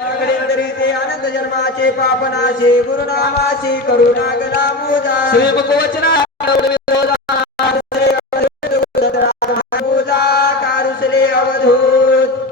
ते आनंद जन्माचे पापनाशे गुरुनामाचे करुणा गला मोजा श्री मुखवचना मोजा कारुसले अवधूत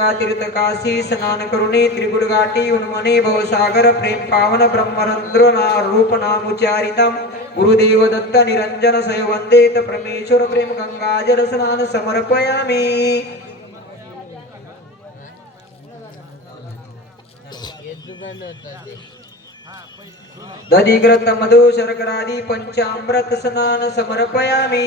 तीर्थ काशी स्नान करुणे त्रिगुण घाटी उन्मने भवसागर प्रेम पावन ब्रह्मरंद्र ना रूप नाम उच्चारितम गुरुदेव दत्त निरंजन सय वंदेत परमेश्वर प्रेम गंगाजल स्नान समर्पयामि दधिघृत मधु शर्करादि पंचामृत स्नान समर्पयामि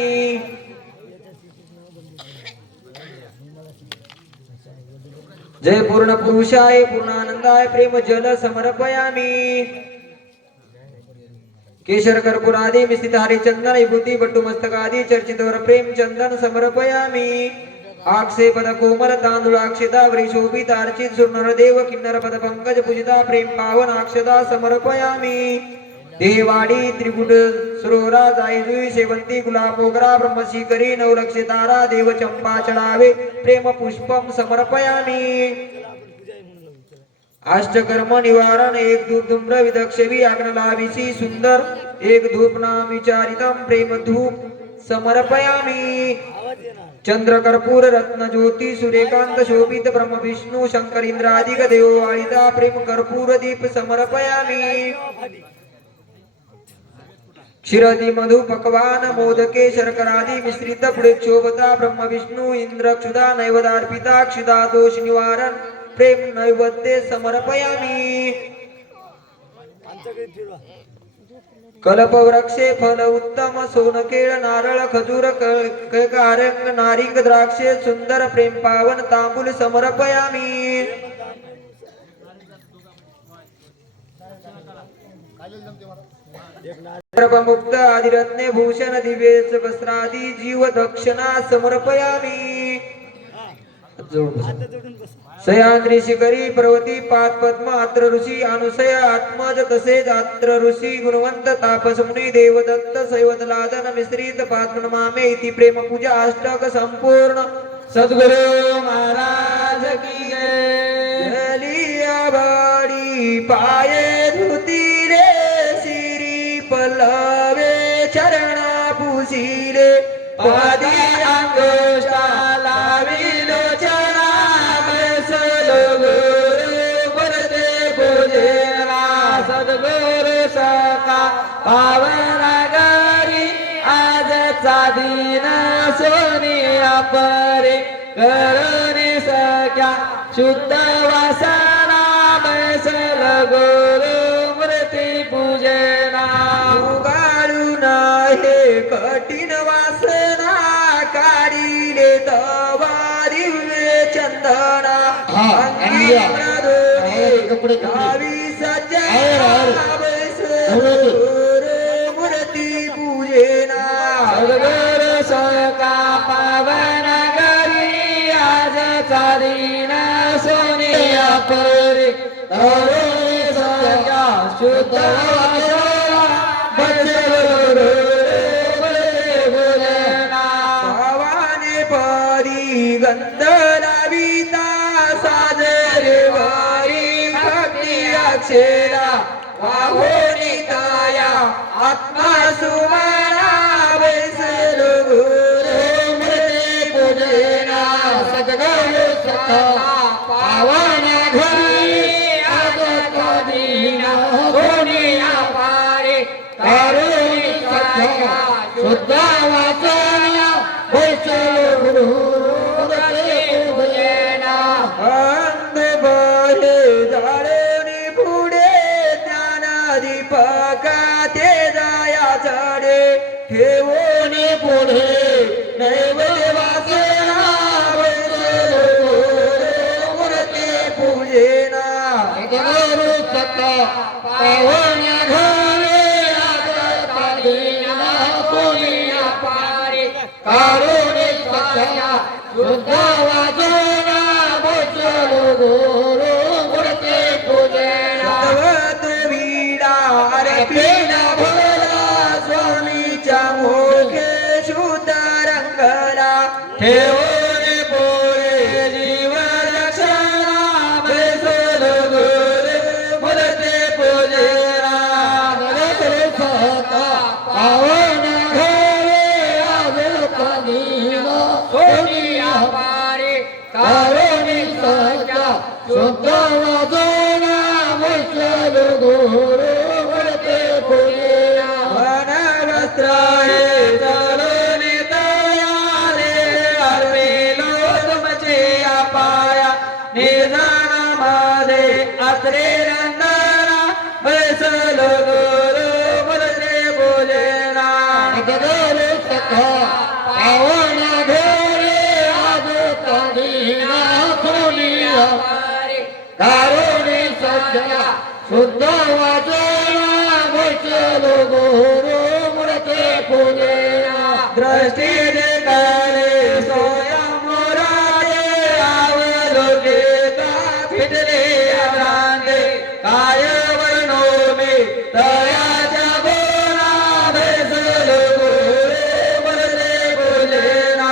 जय पूर्ण पुरुषाय पूर्णानंदाय प्रेम जल समर्पयामि केशर कर्पूर आदि मिश्रित हरिचंदन विभूति बट्टू मस्तकादि चर्चित वर प्रेम चंदन समर्पयामि आक्षेपद कोमल तांदुळाक्षिता वृषोभित अर्चित सुरनर देव किन्नर पद पंकज पूजिता प्रेम पावन अक्षता समर्पयामि देवाडी त्रिपुट सरोरा जायजुई सेवंती गुलाब मोगरा ब्रह्मशिखरी नवलक्ष तारा देव चंपा चढावे प्रेम पुष्पम समर्पयामि अष्टकर्म निवारण एक धूप धूम्र विदक्षवी अग्नलाभिषी सुंदर एक धूप नाम विचारितम प्रेम धूप समर्पयामि चंद्र कर्पूर रत्न ज्योति सूर्यकांत शोभित ब्रह्म विष्णु शंकर इंद्रादिक देव वाळिता प्रेम कर्पूर दीप समर्पयामि क्षीरदी मधु पकवान मोदके शर्करादि मिश्रित पुढे क्षोभता ब्रह्म विष्णु इंद्र क्षुदा नैवेद्यार्पिता क्षुदा दोष निवारण प्रेम नैवेद्य समर्पयामि कल्प वृक्षे फल उत्तम सोनकेळ नारळ खजूर कारंग नारिंग द्राक्षे सुंदर प्रेम पावन तांबूल समर्पयामि मुक्त आदिरत्ने भूषण दिव्येश वस्त्रादि जीव दक्षिणा समर्पयामि सह्याद्री शिखरी पर्वती पाद पद्म अत्र ऋषी अनुसय आत्मज तसेच अत्र ऋषी गुणवंत तापस मुनी देवदत्त सैवदलादन मिश्रित पाद्मनमामे इति प्रेम पूजा अष्टक संपूर्ण सद्गुरु महाराज की जय लिया बाड़ी पाये धुती रे सिरी पल्लवे चरणा पुसीले पादी अंगोष्ठा लाविलो चरणा बसलो गुरु वरदे पूजेला सद्गुरु सका पावन गरी आजचा दिन सोनिया परे करुणी सख्या शुद्ध वासना बसल गुरु मूर्ती पूजना उगाळून हे कठीण वासना काढिले तवा दिव्य चंदना अंगी गावी सज्जा मूर्ती पूजेना सद्गुरु सका पावन गरी आजचा दिन सोनिया परे करुणी सख्या शुद्ध वासना बसल गंध लाविता साजरे वारी भक्ती अक्षरा वाहोनी तया आत्मा सुमना बैसल गुरु मूर्ती पूजना सद्गुरु सका पावन घरी आजचा दिन सोनिया पारे करुणी सख्या शुद्ध वासना बैसल गुरु ठेवोनी पुढे नैवेद्य वासना मूर्ती पूजेना गुरु सका पावन घरी आजचा दिन सोनिया पारे करुणी सख्या शुद्ध वासना बसल गुरु मूर्ती पूजेना आपला भोला स्वामीच्या मोखे शुद्ध रंगला ठेवून पोळे जीव रक्षणा बैसोल गुरे मुलते पूजेला पावन घरे आलो कधीला सोनिया पारे कारोनी सजा शुद्ध वाजोना मुचल गुरु वरते पूजेला वनवस्त्राळे चलोनी तयारे अर्पिलो तुमचे पाया निधान माझे आत्रे रंगना बैसल गुरु मुलते पूजेला गगन सखा पावन घरे आलो कधीला सोनिया पारे कारोनी सजा शुद्ध वाजोना मुचल गुरु वरते पूजेला दृष्टी देताले स्वयंवराये आवलोकिता फिटले अभ्रांते काय वर्णो मे तयाच्या बोला बैसल गुरे मुलते पूजेला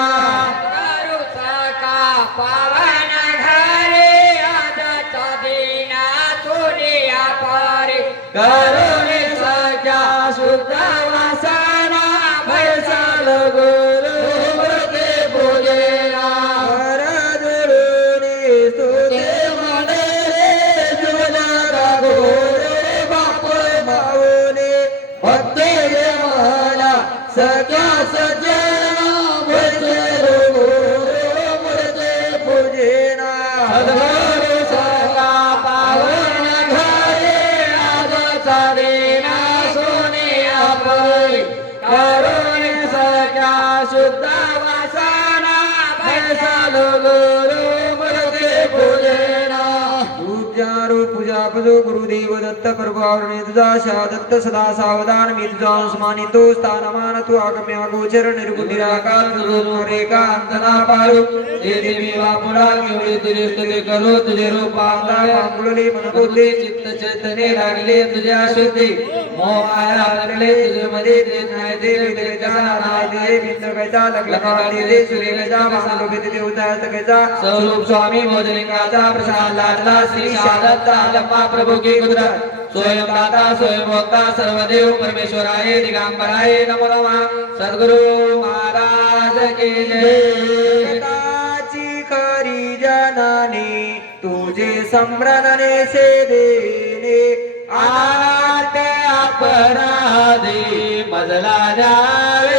सका पावन घरे आजचा दिना सोनिया पारे करुणे सख्या शुद्ध वासना बैसल गुरु मुलते पूजेला वरदुरुनी स्तुती म्हणले जुलगा गोरे बाप माऊली भक्ती मला सख्या सजना बैसल गुरु मुलते पूजेला सद्गुरु सखा पावन घरे आजचा दिना सोनिया पारे करुणे सख्या शुद्ध वासना बैसल गुरु मुलते पूजेला तुझ्या रूप पूजा पजो गुरुदेव दत्त प्रभावने तुझा शा दत्त सदा सावधान मी तुझा स्मानितो स्थानमान तू आगम्य गोचर निर्गुण निराकार तुझो रेखा अंतना पारू हे देवी बापुला केवढे तुझे स्तुती करो तुझे रूप पाहता पांगुळली मनबुद्धी चित्त चैतन्य लागले तुझ्या शुद्धी मोह माया लागले तुझे मध्ये ते नाही ते विद्येचा नाही ते मित्र कैचा लग्न दे सूर्य कैचा महालोक देवता कैचा स्वरूप स्वामी मोजलिंगाचा प्रसाद लाडला श्री शादत्ता लम्मा प्रभु की कुदरत स्वयं दाता स्वयं भोक्ता सर्वदेव परमेश्वराय दिगंबराय नमो नमः सद्गुरु महाराज की जय ताची खरी जनानी तुझे संभ्रमणे से देने आनाते अपराधी मजला जावे